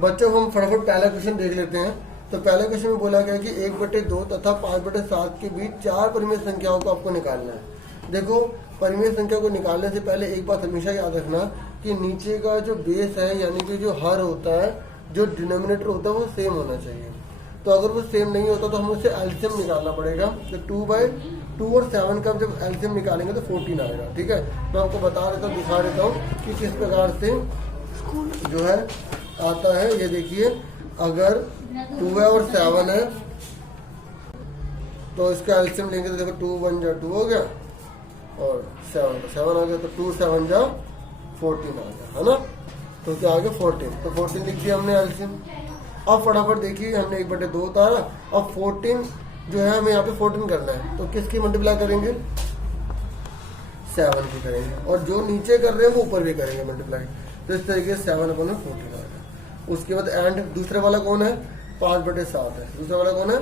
बच्चों हम फटाफट पहला क्वेश्चन देख लेते हैं। तो पहले क्वेश्चन में बोला गया कि 1/2 तथा 5/7 के बीच 4 परिमेय संख्याओं को आपको निकालना है। देखो परिमेय संख्या को निकालने से पहले एक बात हमेशा याद रखना कि नीचे का जो बेस है यानी कि जो हर होता है, जो डिनोमिनेटर होता है वो सेम होना चाहिए। तो अगर वो सेम नहीं होता तो हमें उससे एलसीएम निकालना पड़ेगा। तो 2/2 और 7 का जब एलसीएम निकालेंगे तो 14 आएगा। ठीक है, मैं आपको बता देता हूँ, दिखा देता हूँ कि किस प्रकार से जो है आता है। ये देखिए, अगर 2 है और 7 है तो इसका एलसीएम लेंगे तो देखो 2 1 जा 2 हो गया और 7 आ गया, तो 2 7 जा 14 आ गया, है ना। तो क्या आ गया 14, तो 14 लिख दिया हमने एलसीएम। अब फटाफट देखिए, हमने 1/2 उतारा। अब 14 जो है हमें यहाँ पे 14 करना है, तो किसकी मल्टीप्लाई करेंगे, 7 की करेंगे, और जो नीचे कर रहे हैं वो ऊपर भी करेंगे मल्टीप्लाई। तो इस तरीके से 7/14 आ गया। उसके बाद एंड दूसरे वाला कौन है, 5/7 है। दूसरा वाला कौन है,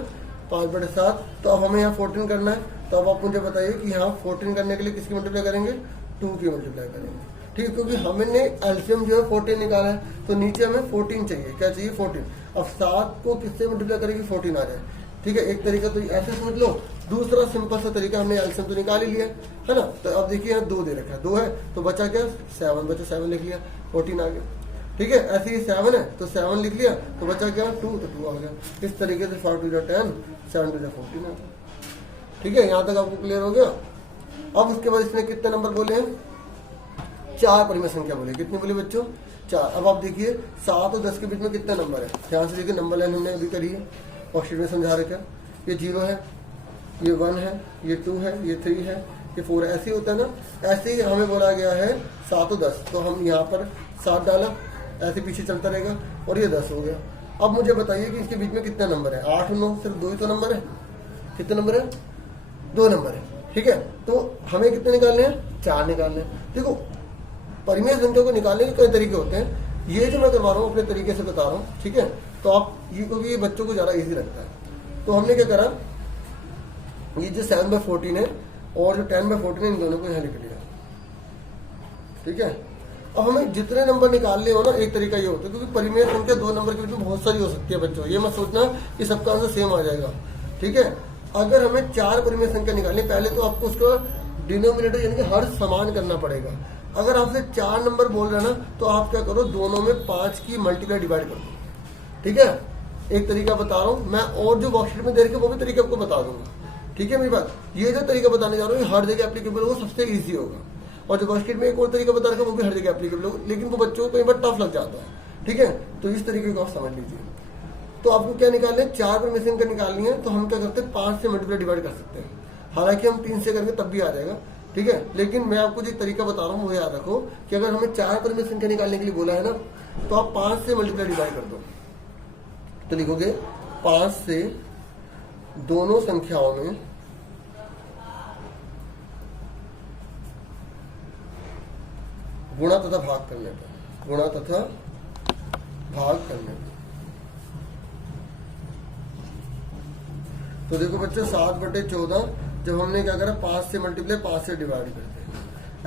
5/7। तो अब हमें यहाँ 14 करना है। तो अब आप मुझे बताइए कि यहाँ 14 करने के लिए किसकी मल्टीप्लाई करेंगे, 2 की मल्टीप्लाई करेंगे। ठीक है, क्योंकि हमने एलसीएम जो है 14 निकाला है, तो नीचे हमें 14 चाहिए। क्या चाहिए, 14। अब 7 को किससे मल्टीप्लाई करेंगे, 14 आ जाए। ठीक है, एक तरीका तो ऐसे समझ लो। दूसरा सिंपल सा तरीका, हमने एलसीएम तो निकाल ही लिया है ना। तो अब देखिए यहाँ 2 दे रखा है, 2 है तो बचा क्या, 7 बचा, 7 लिख लिया, 14 आ गया। ठीक है, ऐसे ही 7 है तो 7 लिख लिया, तो बचा क्या 2, तो 2 आ गया। इस तरीके से 4 2 जा 10, 7 2 जा 14 आ गया। ठीक है, यहाँ तक आपको क्लियर हो गया। अब उसके बाद इसने कितने नंबर बोले हैं, 4 परिमेय संख्या बोली। कितनी बोली बच्चों, 4। अब आप देखिए 7 और 10 के बीच में कितने नंबर है, ध्यान से देखिए। नंबर लाइन हमने अभी करी है, वर्कशीट में समझा रखा है। ये 0 है, ये 1 है, ये 2 है, ये 3 है, ये 4 है। ऐसे ही होता है ना। ऐसे ही हमें बोला गया है 7 और 10, तो हम यहाँ पर 7 डाला, ऐसे पीछे चलता रहेगा, और ये 10 हो गया। अब मुझे बताइए कि इसके बीच में कितने नंबर है, 8 और 9, सिर्फ 2 ही तो नंबर है। कितने नंबर है, 2 नंबर है। ठीक है, तो हमें कितने निकालने हैं, 4 निकालने हैं। देखो परिमेय संख्या को निकालने के कई तरीके होते हैं, ये जो मैं करवा रहा हूँ अपने तरीके से बता रहा हूँ। ठीक है, तो आप ये, क्योंकि ये बच्चों को ज़्यादा इजी लगता है। तो हमने क्या करा, ये जो 7/14 है और जो 10/14 है, इन दोनों को यहाँ लिख लिया। ठीक है, अब हमें जितने नंबर निकालने हो ना, एक तरीका ये होता है, क्योंकि परिमेय संख्या 2 नंबर के बीच में बहुत सारी हो सकती है बच्चों। ये मत सोचना कि सबका आंसर सेम आ जाएगा। ठीक है, अगर हमें 4 परिमेय संख्या निकालनी, पहले तो आपको उसका डिनोमिनेटर यानी कि हर समान करना पड़ेगा। अगर आपसे 4 नंबर बोल रहे हैं ना, तो आप क्या करो, दोनों में 5 की मल्टीप्लाई डिवाइड कर दो। ठीक है, एक तरीका बता रहा हूँ मैं, और जो वर्कशीट में दे रखे वो भी तरीका आपको बता दूंगा। ठीक है मेरी बात, ये जो तरीका बताने जा रहा हूँ हर जगह एप्लीकेबल होगा, सबसे ईजी होगा। और जो वर्कशीट में एक और तरीका बता रखा है वो भी हर जगह एप्लीकेबल होगा, लेकिन वो बच्चों को कई बार टफ लग जाता है। ठीक है, तो इस तरीके को आप समझ लीजिए। तो आपको क्या निकालना है, 4 परिमेय संख्या निकालनी है, तो हम क्या करते हैं, 5 से मल्टीप्लाई डिवाइड कर सकते हैं। हालांकि हम 3 से करेंगे तब भी आ जाएगा। ठीक है, लेकिन मैं आपको जो तरीका बता रहा हूँ वो याद रखो कि अगर हमें 4 परिमेय संख्या निकालने के लिए बोला है ना, तो आप 5 से मल्टीप्लाई डिवाइड कर दो। तो लिखोगे 5 से दोनों संख्याओं में गुणा तथा भाग करने पर, गुणा तथा भाग करने पर। तो देखो बच्चों 7/14 जब हमने क्या करा, 5 से मल्टीप्लाई 5 से डिवाइड करते हैं।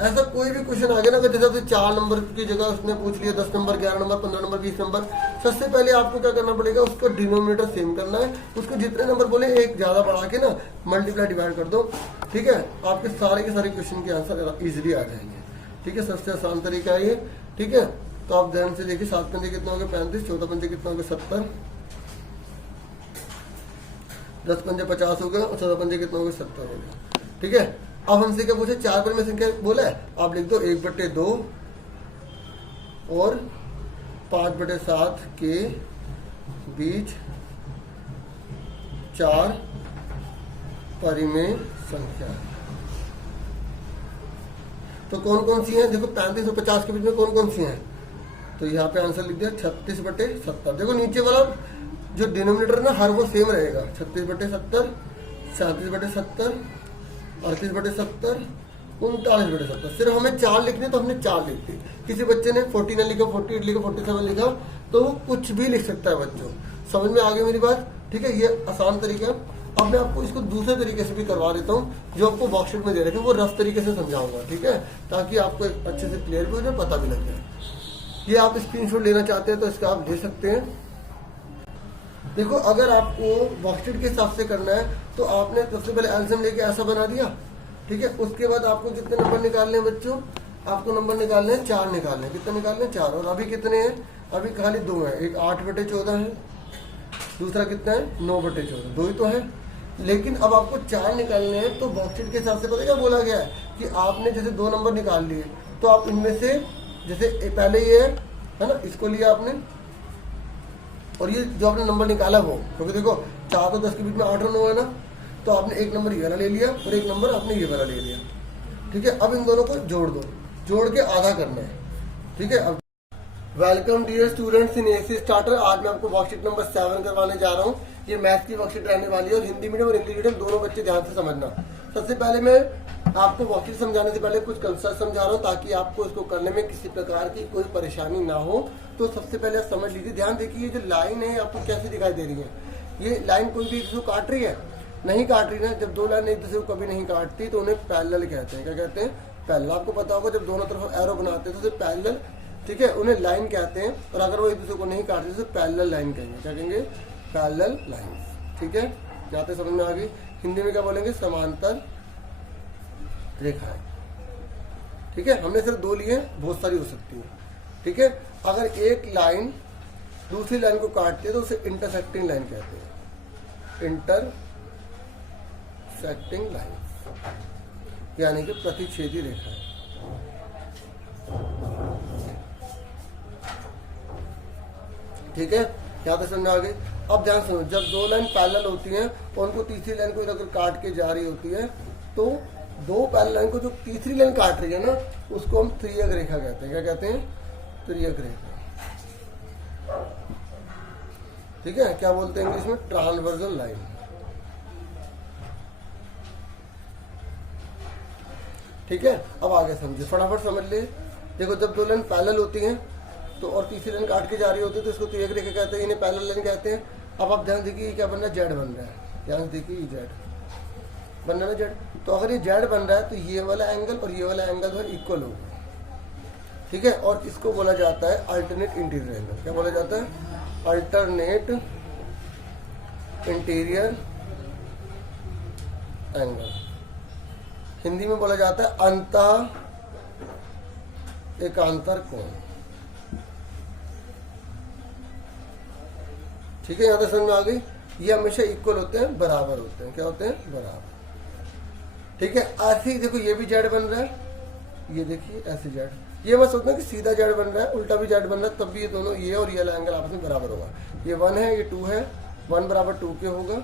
ऐसा कोई भी क्वेश्चन आ गया ना, अगर जैसे 4 नंबर की जगह उसने पूछ लिया 10 नंबर, 11 नंबर, 15 नंबर, 20 नंबर, सबसे पहले आपको क्या करना पड़ेगा, उसका डिनोमिनेटर सेम करना है। उसको जितने नंबर बोले एक ज्यादा बढ़ा के ना मल्टीप्लाई डिवाइड कर दो। ठीक है, आपके सारे के सारे क्वेश्चन के आंसर इजिली आ जाएंगे। ठीक है, सबसे आसान तरीका है ये। ठीक है, तो आप ध्यान से देखिए, 7 पंजे कितना हो गया 35, 14 पंजे कितना हो गया 70, 10 पंजे 50 हो गया, और 14 पंजे कितना हो गया 70 हो गया। ठीक है, अब हमसे क्या पूछे, 4 परिमेय संख्या बोला है, आप लिख दो 1/2 और 5/7 के बीच 4 परिमेय संख्या। तो कौन कौन सी हैं, देखो 35 और 50 के बीच में कौन कौन सी हैं, तो यहाँ पे आंसर लिख दिया 36/70। देखो नीचे वाला जो डिनोमिनेटर ना हर वो सेम रहेगा, 36/70, 37/70, 38/70, 39/70। सिर्फ हमें 4 लिखने, तो हमने 4 लिख दी। किसी बच्चे ने 49 लिखा, 48 लिखा, 47 लिखा, तो वो कुछ भी लिख सकता है बच्चों। समझ में आ गई मेरी बात। ठीक है, ये आसान तरीका। अब मैं आपको इसको दूसरे तरीके से भी करवा देता हूँ, जो आपको वर्कशीट में दे रखे हैं, वो रफ तरीके से समझाऊंगा। ठीक है, ताकि आपको अच्छे से क्लियर भी हो जाए, पता भी लग जाए। ये आप स्क्रीनशॉट लेना चाहते हैं तो इसका आप ले सकते हैं। देखो अगर आपको वर्कशीट के हिसाब से करना है तो आपने सबसे पहले एल्सियम लेके ऐसा बना दिया, ठीक है। उसके बाद आपको कितने नंबर निकालने हैं बच्चों, आपको नंबर निकालने हैं 4 निकालने हैं। कितने निकालने हैं 4, और अभी कितने हैं, अभी खाली 2 है। एक 8/14 है, दूसरा कितना है 9/14, 2 ही तो है। लेकिन अब आपको 4 निकालने हैं तो वर्कशीट के हिसाब से पता क्या बोला गया है कि आपने जैसे 2 नंबर निकाल लिए तो आप इनमें से जैसे पहले ये है ना, इसको लिया आपने, और ये जो आपने नंबर निकाला वो, क्योंकि देखो 4 तो 10 के बीच में 8 और 9 है ना, तो आपने एक नंबर ये वाला ले लिया और एक नंबर आपने ये वाला ले लिया, ठीक है। अब इन दोनों को जोड़ दो, जोड़ के आधा करना है, ठीक है। अब welcome dear students in AC starter. आज मैं आपको वर्कशीट नंबर 7 करवाने जा रहा हूँ। ये मैथ्स की वर्कशीट रहने वाली है और हिंदी मीडियम और इंग्लिश मीडियम दोनों बच्चे ध्यान से समझना। सबसे पहले मैं आपको वर्कशीट समझाने से पहले कुछ कंसेप्ट समझा रहा हूँ ताकि आपको इसको करने में किसी प्रकार की कोई परेशानी ना हो। तो सबसे पहले आप समझ लीजिए, ध्यान देखिए, जो लाइन है आपको कैसे दिखाई दे रही है। ये लाइन कोई भी एक दूसरे को काट रही है, नहीं काट रही ना। जब 2 लाइन एक दूसरे को कभी नहीं काटती तो उन्हें पैरेलल कहते हैं। क्या कहते हैं, पैरेलल। आपको पता होगा जब दोनों तरफ एरो बनाते हैं तो उसे पैरेलल, ठीक है, उन्हें लाइन कहते हैं। और अगर वो एक दूसरे को नहीं काटते तो पैरेलल लाइन कहेंगे। क्या कहेंगे, पैरेलल लाइन, ठीक है। यहाँ तक समझ में आ गई। हिंदी में क्या बोलेंगे, समांतर रेखाएं, ठीक है। हमने सिर्फ 2 लिए, बहुत सारी हो सकती है, ठीक है। अगर एक लाइन दूसरी लाइन को काटती है तो उसे इंटरसेक्टिंग लाइन कहते हैं, इंटरसेक्टिंग लाइन, यानी कि प्रतिच्छेदी रेखाएं। ठीक है, यहाँ तक समझ में आ गई। अब ध्यान सुनो, जब 2 लाइन पैरेलल होती हैं और उनको तीसरी लाइन को अगर काट के जा रही होती है तो 2 पैरेलल लाइन को जो तीसरी लाइन काट रही है ना उसको हम त्रियक रेखा कहते हैं। क्या कहते हैं, त्रियक रेखा, ठीक है। क्या बोलते हैं इंग्लिश में, ट्रांसवर्सल लाइन, ठीक है। अब आगे समझिए, फटाफट समझ ले। देखो जब 2 लाइन पैरेलल होती हैं तो और तीसरी लाइन काट के जा रही होती है तो इसको त्रियक रेखा कहते हैं, इन्हें पैरेलल लाइन कहते हैं। अब आप ध्यान देखिए क्या बन रहा है, जेड बन रहा है। ध्यान देखिए, ये जेड बन रहा है, जेड। तो अगर ये जेड बन रहा है तो ये वाला एंगल और ये वाला एंगल जो है इक्वल होगा, ठीक है। और इसको बोला जाता है अल्टरनेट इंटीरियर एंगल। क्या बोला जाता है, अल्टरनेट इंटीरियर एंगल। हिंदी में बोला जाता है अंतः एकांतर कोण, ठीक है। यहाँ तक समझ में आ गई। ये हमेशा इक्वल होते हैं, बराबर होते हैं। क्या होते हैं, बराबर, ठीक है। ऐसे ही देखो ये भी जेड बन रहा है, ये देखिए ऐसे जेड। ये मत सोचना कि सीधा जेड बन रहा है, उल्टा भी जेड बन रहा है, तब भी ये दोनों, ये और ये वाला एंगल आपस में बराबर होगा। ये 1 है, ये 2 है, 1 बराबर 2 के होगा,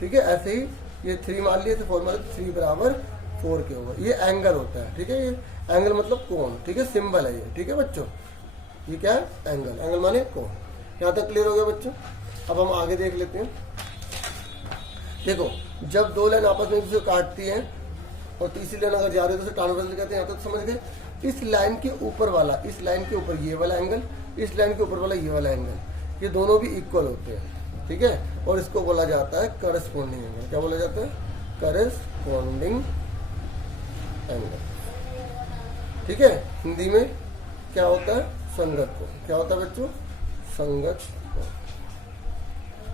ठीक है। ऐसे ही ये 3 मान लिए तो 4 मान लिए 3 बराबर 4 के होगा। ये एंगल होता है, ठीक है। ये एंगल मतलब कोण, ठीक है, सिंबल है ये, ठीक है बच्चों। ये क्या है, एंगल, एंगल माने कोण। यहाँ तक क्लियर हो गया बच्चों। अब हम आगे देख लेते हैं। देखो जब 2 लाइन आपस में एक दूसरे को काटती हैं और तीसरी लाइन अगर जा रही है तो ट्रांसवर्सल कहते हैं। यहाँ तक समझ गए। इस लाइन के ऊपर वाला, इस लाइन के ऊपर ये वाला एंगल, इस लाइन के ऊपर वाला ये वाला एंगल, ये दोनों भी इक्वल होते हैं, ठीक है। और इसको बोला जाता है करस्पॉन्डिंग एंगल। क्या बोला जाता है, करस्पॉन्डिंग एंगल, ठीक है। हिंदी में क्या होता है, संगत कोण। क्या होता है बच्चों, संगत कोण,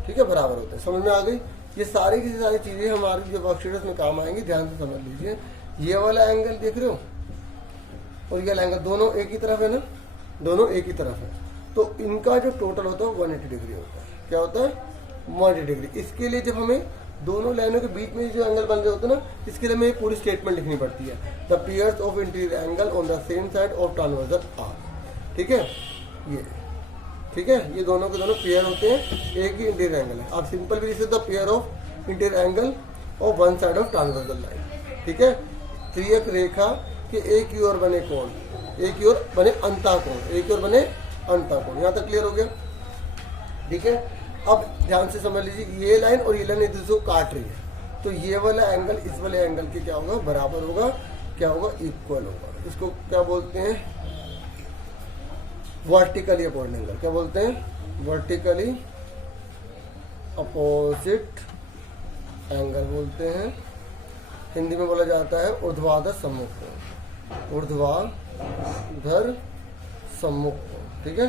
ठीक है, बराबर होते हैं। समझ में आ गई। ये सारी की सारी चीजें हमारी जो वर्कशीट में काम आएंगी, ध्यान से समझ लीजिए। ये वाला एंगल देख रहे हो और ये वाला एंगल, दोनों एक ही तरफ है ना, दोनों एक ही तरफ है, तो इनका जो टोटल होता है 180 डिग्री होता है। क्या होता है, 180 डिग्री। इसके लिए जब हमें दोनों लाइनों के बीच में जो एंगल बन रहे होते हैं ना, इसके लिए हमें पूरी स्टेटमेंट लिखनी पड़ती है। The pairs of interior angle on the same side of transversal are, ठीक है। ये, ठीक है, ये दोनों के दोनों पेयर होते हैं, एक ही इंटीरियर एंगल है। आप सिंपल भी लिख सकते हो, pair of interior angle of one side of transversal line, ठीक है। त्रियक रेखा के एक ही ओर बने कोण, एक ही ओर बने अंतःकोण, एक ही ओर बने अंतःकोण। यहाँ तक क्लियर हो गया, ठीक है। अब ध्यान से समझ लीजिए, ये लाइन और ये लाइन एक दूसरे को काट रही है, तो ये वाला एंगल इस वाले एंगल के क्या होगा, बराबर होगा। क्या होगा, इक्वल होगा। इसको क्या बोलते हैं, वर्टिकली अपोजिट एंगल। क्या बोलते हैं, वर्टिकली अपोजिट एंगल बोलते हैं। हिंदी में बोला जाता है ऊर्ध्वाधर सम्मुख कोण, ऊर्ध्वाधर सम्मुख कोण, ठीक है,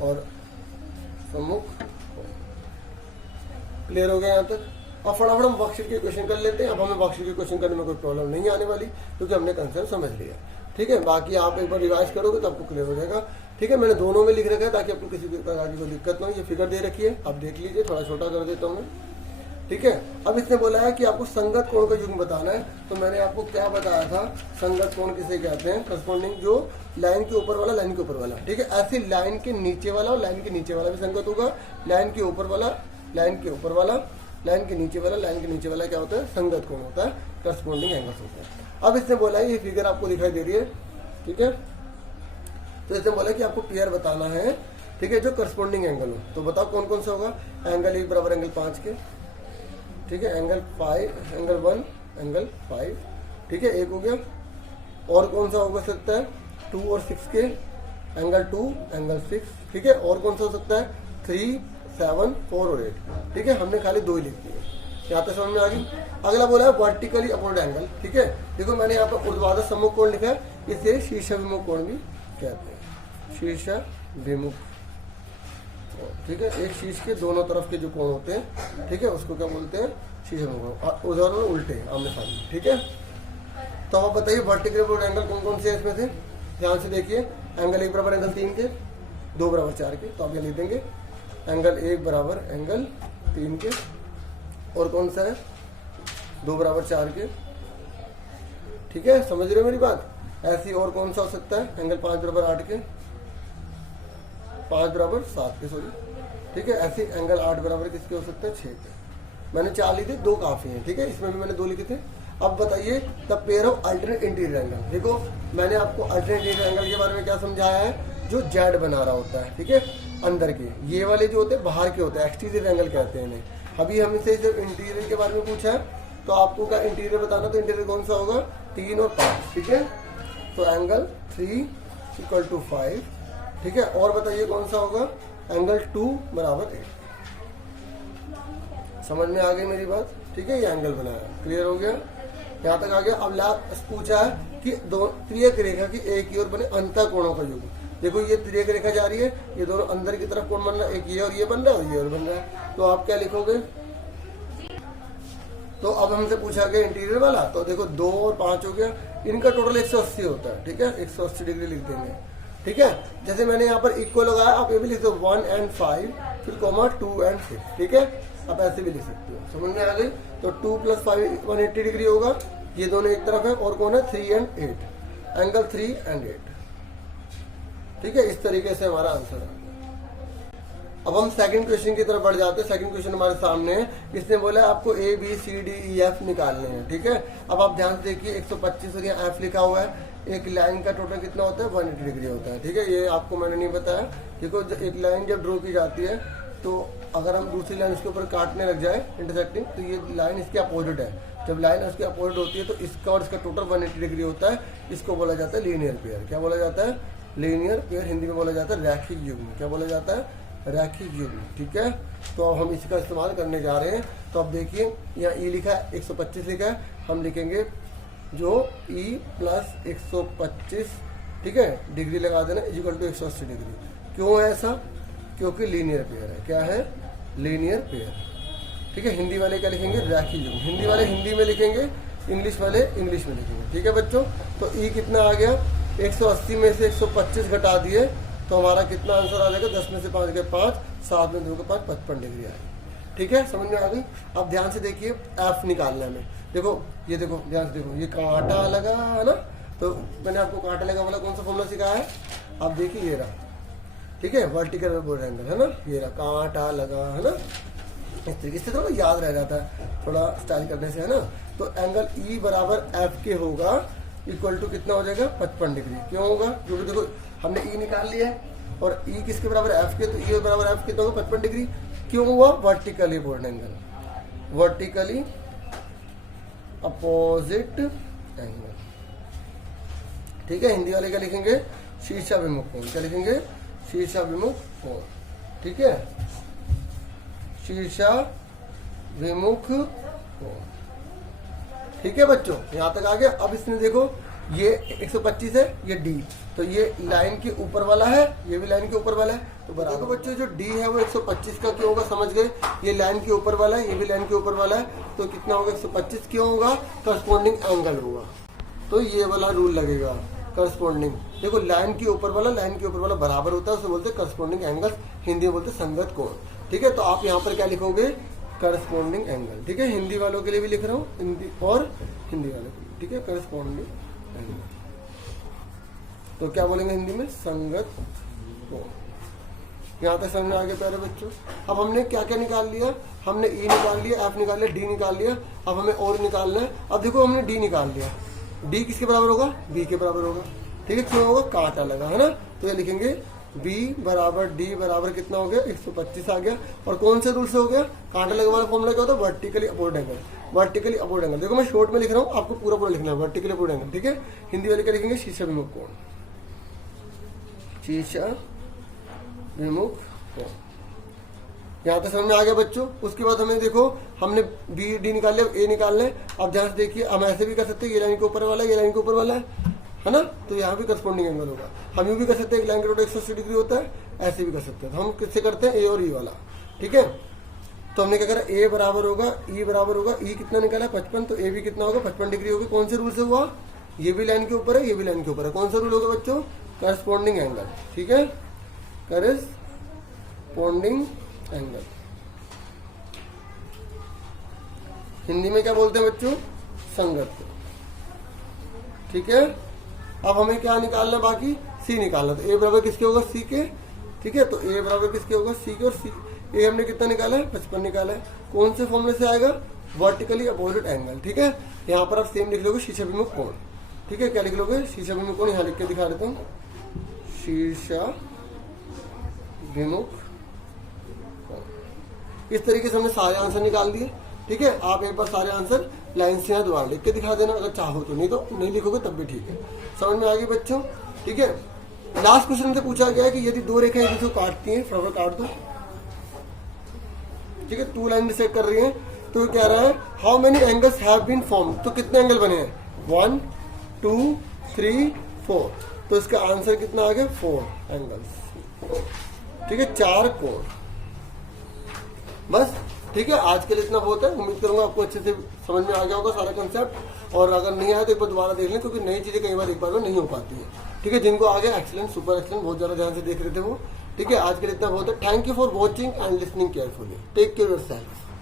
और सम्मुख कोण। क्लियर हो गया यहाँ तक। अब फटाफट हम वर्कशीट के क्वेश्चन कर लेते हैं। अब हमें वर्कशीट के क्वेश्चन करने में कोई प्रॉब्लम नहीं आने वाली, क्योंकि हमने कंसेप्ट समझ लिया, ठीक है। बाकी आप एक बार रिवाइज करोगे तो आपको क्लियर हो जाएगा, ठीक है। मैंने दोनों में लिख रखा है ताकि आपको किसी प्रकार की कोई दिक्कत ना हो। ये फिगर दे रखी है, आप देख लीजिए, थोड़ा छोटा कर देता हूँ मैं, ठीक है। अब इसने बोला है कि आपको संगत कोण का युग्म बताना है। तो मैंने आपको क्या बताया था, संगत कोण किसे कहते हैं, करस्पॉन्डिंग जो लाइन के ऊपर वाला, लाइन के ऊपर वाला, ठीक है। ऐसे लाइन के नीचे वाला और लाइन के नीचे वाला भी संगत होगा, लाइन के ऊपर वाला, लाइन के ऊपर वाला, लाइन के नीचे वाला, लाइन के नीचे वाला क्या होता है, संगत कोण होता है, करस्पॉन्डिंग एंगल्स होता है। अब इसने बोला है, ये फिगर आपको दिखाई दे रही है, ठीक है। तो इसने बोला कि आपको पेयर बताना है, ठीक है, जो करस्पॉन्डिंग एंगल हो। तो बताओ कौन कौन सा होगा। एंगल 1 बराबर एंगल 5 के, ठीक है, एंगल 5, एंगल 1, एंगल 5, ठीक है, एक हो गया। और कौन सा हो सकता है, 2 और 6 के, एंगल 2, एंगल 6, ठीक है। और कौन सा हो सकता है, 3, 7, 4 और 8, ठीक है। हमने खाली 2 ही लिख दिए, यहाँ तक समझ में आ गई। अगला बोला है वर्टिकली अपोजिट एंगल, ठीक है। देखो मैंने यहाँ पर ऊर्ध्वाधर सम्मुख कोण लिखा है, इसे शीर्षाभिमुख कोण भी कहते हैं, शीर्षाभिमुख, ठीक है। एक शीर्ष के दोनों तरफ के जो कोण होते हैं, ठीक है, उसको क्या बोलते हैं, शीर्षाभिमुख। उदाहरण में उल्टे आमने सामने, ठीक है। तो आप बताइए वर्टिकल अपोजिट एंगल कौन कौन से हैं इसमें से, ध्यान से देखिए। एंगल 1 बराबर एंगल 3 के, 2 बराबर 4 के, तो आप ये लिख देंगे एंगल 1 बराबर एंगल 3 के, और कौन सा है, 2 बराबर 4 के, ठीक है, समझ रहे हो मेरी बात। ऐसी और कौन सा हो सकता है, एंगल 5 बराबर 8 के, 5 बराबर 7 के, सॉरी, ठीक है। ऐसे एंगल 8 बराबर किसके हो सकता है, 6 के। मैंने 4 ली थी, 2 काफी हैं, ठीक है, इसमें भी मैंने 2 लिखे थे। अब बताइए the pair of alternate interior angle. देखो मैंने आपको अल्टरनेट इंटीरियर एंगल के बारे में क्या समझाया है, जो जेड बना रहा होता है, ठीक है, अंदर के। ये वाले जो होते हैं बाहर के होते हैं, एक्सटीरियर एंगल कहते हैं इन्हें। अभी हमसे सिर्फ इंटीरियर के बारे में पूछा है, तो आपको क्या इंटीरियर बताना, तो इंटीरियर कौन सा होगा, 3 और 5, ठीक है। तो एंगल 3 = 5, ठीक है। और बताइए कौन सा होगा, एंगल 2 बराबर 8। समझ में आ गई मेरी बात, ठीक है। ये एंगल बनाया, क्लियर हो गया, यहाँ तक आ गया। अब लास्ट पूछा है कि दो त्रियक रेखा की एक ही ओर बने अंतः कोणों का युग्म। देखो ये त्रियक रेखा जा रही है, ये दोनों अंदर की तरफ कोण बन रहा है, एक ये और ये बन रहा है और ये और बन रहा है। तो आप क्या लिखोगे, तो अब हमसे पूछा गया इंटीरियर वाला, तो देखो 2 और 5 हो गया, इनका टोटल 180 होता है, ठीक है, 180 डिग्री लिख देंगे, ठीक है। जैसे मैंने यहाँ पर इक्वल लगाया, आप ये भी लिख दो 1 and 5, फिर कॉमा 2 and 6, ठीक है। आप ऐसे भी लिख सकते हो, समझ में आ गई। तो 2 + 5 180 डिग्री होगा, ये दोनों एक तरफ है, और कौन है 3 and 8, एंगल 3 and 8, ठीक है। इस तरीके से हमारा आंसर है। अब हम सेकंड क्वेश्चन की तरफ बढ़ जाते हैं। सेकंड क्वेश्चन हमारे सामने है, इसने बोला आपको A B C D E F निकालने हैं, ठीक है। अब आप ध्यान से देखिए 125 और यहाँ F लिखा हुआ है। एक लाइन का टोटल कितना होता है, 180 डिग्री होता है, ठीक है। ये आपको मैंने नहीं बताया, देखो एक लाइन जब ड्रॉ की जाती है, तो अगर हम दूसरी लाइन इसके ऊपर काटने लग जाए इंटरसेक्टिंग, तो ये लाइन इसके अपोजिट है। जब लाइन उसके अपोजिट होती है तो इसका और इसका टोटल 180 डिग्री होता है। इसको बोला जाता है लीनियर पेयर। क्या बोला जाता है, लीनियर पेयर। हिंदी में बोला जाता है रैखिक युग्म। क्या बोला जाता है, रैखिक युग्म, ठीक है। तो अब हम इसका इस्तेमाल करने जा रहे हैं। तो अब देखिए यहाँ ई लिखा है, 125 लिखा है, हम लिखेंगे जो E + 125, ठीक है, डिग्री लगा देना, = 180 डिग्री। क्यों है ऐसा, क्योंकि लीनियर पेयर है। क्या है, लीनियर पेयर, ठीक है। हिंदी वाले क्या लिखेंगे, रैखिक युग्म। हिंदी वाले हिंदी में लिखेंगे, इंग्लिश वाले इंग्लिश में लिखेंगे, ठीक है बच्चों। तो E कितना आ गया, 180 में से 125 घटा दिए, तो हमारा कितना आंसर आ जाएगा, 10 में से 5 गए 5, 7 में 2 के 5, 55 डिग्री आएगी, ठीक है। समझ में आ गई। अब ध्यान से देखिए F निकालना है। देखो ये देखो, ध्यान से देखो, ये कांटा लगा है ना, तो मैंने आपको कांटा लगा वाला कौन सा फॉर्मूला सिखाया है, आप देखिए ये रहा, ठीक है, वर्टिकल अपोजिट एंगल है ना, ये रहा, कांटा लगा है ना। इस तरीके से थोड़ा याद रह जाता है, थोड़ा स्टाइल करने से, है ना। तो एंगल E बराबर F के होगा, = कितना हो जाएगा, 55 डिग्री। क्यों होगा, क्योंकि देखो हमने E निकाल लिया है, और E किसके बराबर, F के, तो E बराबर F कितना होगा, 55 डिग्री। क्यों हुआ, vertically opposite angle, vertically opposite angle, ठीक है। हिंदी वाले क्या लिखेंगे, शीर्षाभिमुख कोण। क्या लिखेंगे, शीर्षाभिमुख कोण, ठीक है, शीर्षाभिमुख कोण, ठीक है बच्चों। यहाँ तक आ गया। अब इसने देखो ये 125 है, ये डी, तो ये लाइन के ऊपर वाला है, ये भी लाइन के ऊपर वाला है, तो बराबर। देखो बच्चों जो डी है वो 125 का क्यों होगा, समझ गए, ये लाइन के ऊपर वाला है, ये भी लाइन के ऊपर वाला है, तो कितना होगा 125 क्यों होगा, करस्पॉन्डिंग एंगल होगा, तो ये वाला रूल लगेगा करस्पॉन्डिंग। देखो लाइन के ऊपर वाला बराबर होता है, उसे बोलते हैं करस्पॉन्डिंग एंगल, हिंदी में बोलते हैं संगत कोण, ठीक है। तो आप यहाँ पर क्या लिखोगे, करस्पॉन्डिंग एंगल, ठीक है। हिंदी वालों के लिए भी लिख रहा हूँ, हिंदी और हिंदी वालों के लिए, ठीक है, करस्पॉन्डिंग एंगल, तो क्या बोलेंगे हिंदी में, संगत कोण। यहाँ तक समझ में आ गया प्यारे बच्चों। अब हमने क्या क्या निकाल लिया, हमने ई निकाल लिया, एफ निकाल लिया, डी निकाल लिया, अब हमें और निकालना है। अब देखो हमने डी निकाल लिया, डी किसके बराबर होगा, बी के बराबर होगा, ठीक है, क्यों होगा, कांटा लगा है ना, तो ये लिखेंगे बी बराबर डी बराबर कितना हो गया, 125 आ गया। और कौन से रूल से हो गया, कांटा लगे वाला फॉर्मूला क्या होता है, vertically upward angle, vertically upward angle. देखो मैं शॉर्ट में लिख रहा हूँ, आपको पूरा पूरा लिखना है, वर्टिकली अपवर्ड एंगल, ठीक है। हिंदी वाले क्या लिखेंगे, शीर्ष विमुख कोण, शीर्ष विमुख कोण। यहाँ तक समझ में आ गया बच्चों। उसके बाद हमें देखो, हमने बी डी निकाल लिया, ए निकाल लें। अब ध्यान से देखिए, हम ऐसे भी कर सकते हैं, ये लाइन के ऊपर वाला, ये लाइन के ऊपर वाला है ना, तो यहाँ भी करस्पॉन्डिंग एंगल होगा। हम यूँ भी कर सकते हैं, एक लाइन का टोटल 180 डिग्री होता है, ऐसे भी कर सकते हैं। तो हम किससे करते हैं, ए और ई वाला, ठीक है। तो हमने क्या करा, ए बराबर होगा, ई बराबर होगा, ई कितना निकाला 55, तो ए भी कितना होगा 55 डिग्री होगी। कौन से रूल से हुआ, ये भी लाइन के ऊपर है, ये भी लाइन के ऊपर है, कौन सा रूल होगा बच्चों, करस्पॉन्डिंग एंगल, ठीक है, करस्पॉन्डिंग एंगल। हिंदी में क्या बोलते हैं बच्चों, संगत, ठीक है। अब हमें क्या निकालना, बाकी सी निकालना, तो ए बराबर किसके होगा, सी के, ठीक है। तो ए बराबर किसके होगा, सी के, और सी ए हमने कितना निकाला है, 55 निकाला है। कौन से फॉर्मूले से आएगा, वर्टिकली अपोजिट एंगल, ठीक है। यहाँ पर आप सेम लिख लोगे, शीर्ष विमुख कोण, ठीक है। क्या लिख लोगे, शीर्ष विमुख कोण, यहाँ लिख के दिखा देता हूँ, शीर्ष विमुख कोण। इस तरीके से हमने सारे आंसर निकाल दिए, ठीक है। आप एक बार सारे आंसर लाइन से यहाँ दोबारा लिख के दिखा देना अगर चाहो तो, नहीं तो नहीं लिखोगे तब भी ठीक है। समझ में आ गई बच्चों, ठीक है। लास्ट क्वेश्चन से पूछा गया है कि यदि दो रेखाएं एक दूसरे को काटती हैं, फटाफट काट दो, ठीक है। 2 लाइन डिसाइड कर रही है, तो कह रहा है how many angles have been formed, तो कितने एंगल बने हैं, 1 2 3 4, तो इसका आंसर कितना आ गया, 4 एंगल्स, ठीक है, 4 कोण, बस, ठीक है। आज के लिए इतना बहुत है। उम्मीद करूंगा आपको अच्छे से समझ में आ गया होगा सारा कंसेप्ट, और अगर नहीं आया तो एक बार दोबारा देख लें, क्योंकि नई चीजें कई बार एक बार में नहीं हो पाती है, ठीक है। जिनको आ गया एक्सीलेंट, सुपर एक्सीलेंट, बहुत ज्यादा ध्यान से देख रहे थे वो, ठीक है। आज के लिए इतना बहुत है। Thank you for watching and listening carefully, take care yourself.